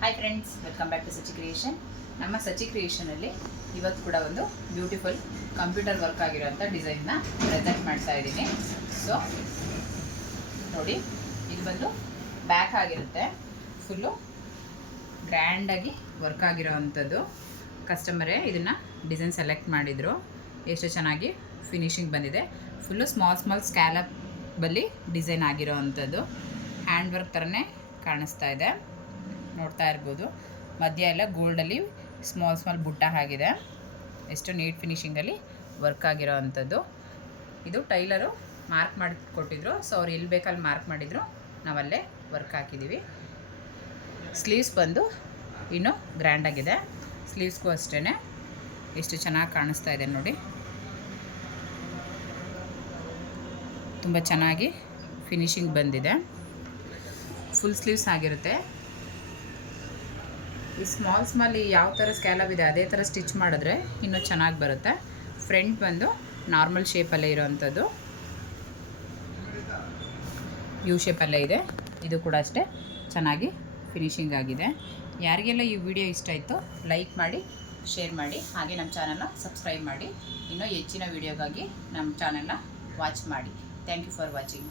Hi friends, welcome back to Sachi creation. ನಮ್ಮ ಸಚಿ ಕ್ರಿಯೇಷನಲ್ಲಿ ಇವತ್ತು ಕೂಡ ಒಂದು ಬ್ಯೂಟಿಫುಲ್ ಕಂಪ್ಯೂಟರ್ ವರ್ಕ್ ಆಗಿರೋಂಥ ಡಿಸೈನ್ನ ಪ್ರೆಸೆಂಟ್ ಮಾಡ್ತಾ ಇದ್ದೀನಿ. ಸೊ ನೋಡಿ, ಇದು ಬಂದು ಬ್ಯಾಕ್ ಆಗಿರುತ್ತೆ. ಫುಲ್ಲು ಗ್ರ್ಯಾಂಡಾಗಿ ವರ್ಕ್ ಆಗಿರೋ ಅಂಥದ್ದು. ಕಸ್ಟಮರೇ ಇದನ್ನು ಡಿಸೈನ್ ಸೆಲೆಕ್ಟ್ ಮಾಡಿದರು. ಎಷ್ಟು ಚೆನ್ನಾಗಿ ಫಿನಿಶಿಂಗ್ ಬಂದಿದೆ. ಫುಲ್ಲು ಸ್ಮಾಲ್ ಸ್ಕ್ಯಾಲಪ್ಪಲ್ಲಿ ಡಿಸೈನ್ ಆಗಿರೋ ಅಂಥದ್ದು. ಹ್ಯಾಂಡ್ ವರ್ಕ್ ಥರನೇ ಕಾಣಿಸ್ತಾ ಇದೆ, ನೋಡ್ತಾ ಇರ್ಬೋದು. ಮಧ್ಯ ಎಲ್ಲ ಗೋಲ್ಡಲ್ಲಿ ಸ್ಮಾಲ್ ಬುಟ್ಟ ಆಗಿದೆ. ಎಷ್ಟು ನೀಟ್ ಫಿನಿಶಿಂಗಲ್ಲಿ ವರ್ಕ್ ಆಗಿರೋ ಅಂಥದ್ದು. ಇದು ಟೈಲರು ಮಾರ್ಕ್ ಮಾಡಿ ಕೊಟ್ಟಿದ್ರು. ಸೊ ಅವ್ರು ಎಲ್ಲಿ ಬೇಕಲ್ಲಿ ಮಾರ್ಕ್ ಮಾಡಿದರು, ನಾವಲ್ಲೇ ವರ್ಕ್ ಹಾಕಿದ್ದೀವಿ. ಸ್ಲೀವ್ಸ್ ಬಂದು ಇನ್ನೂ ಗ್ರ್ಯಾಂಡಾಗಿದೆ. ಸ್ಲೀವ್ಸ್ಗೂ ಅಷ್ಟೇ ಎಷ್ಟು ಚೆನ್ನಾಗಿ ಕಾಣಿಸ್ತಾ ಇದೆ ನೋಡಿ. ತುಂಬ ಚೆನ್ನಾಗಿ ಫಿನಿಶಿಂಗ್ ಬಂದಿದೆ. ಫುಲ್ ಸ್ಲೀವ್ಸ್ ಆಗಿರುತ್ತೆ. ಈ ಸ್ಮಾಲ್ ಯಾವ ಥರ ಸ್ಕ್ಯಾಲಪ್ ಇದೆ ಅದೇ ಥರ ಸ್ಟಿಚ್ ಮಾಡಿದ್ರೆ ಇನ್ನೂ ಚೆನ್ನಾಗಿ ಬರುತ್ತೆ. ಫ್ರಂಟ್ ಬಂದು ನಾರ್ಮಲ್ ಶೇಪಲ್ಲೇ ಇರೋವಂಥದ್ದು, ಯು ಶೇಪಲ್ಲೇ ಇದೆ. ಇದು ಕೂಡ ಅಷ್ಟೇ ಚೆನ್ನಾಗಿ ಫಿನಿಶಿಂಗ್ ಆಗಿದೆ. ಯಾರಿಗೆಲ್ಲ ಈ ವಿಡಿಯೋ ಇಷ್ಟ ಆಯಿತು ಲೈಕ್ ಮಾಡಿ, ಶೇರ್ ಮಾಡಿ, ಹಾಗೆ ನಮ್ಮ ಚಾನಲ್ನ ಸಬ್ಸ್ಕ್ರೈಬ್ ಮಾಡಿ. ಇನ್ನೂ ಹೆಚ್ಚಿನ ವಿಡಿಯೋಗಾಗಿ ನಮ್ಮ ಚಾನಲ್ನ ವಾಚ್ ಮಾಡಿ. Thank you for watching.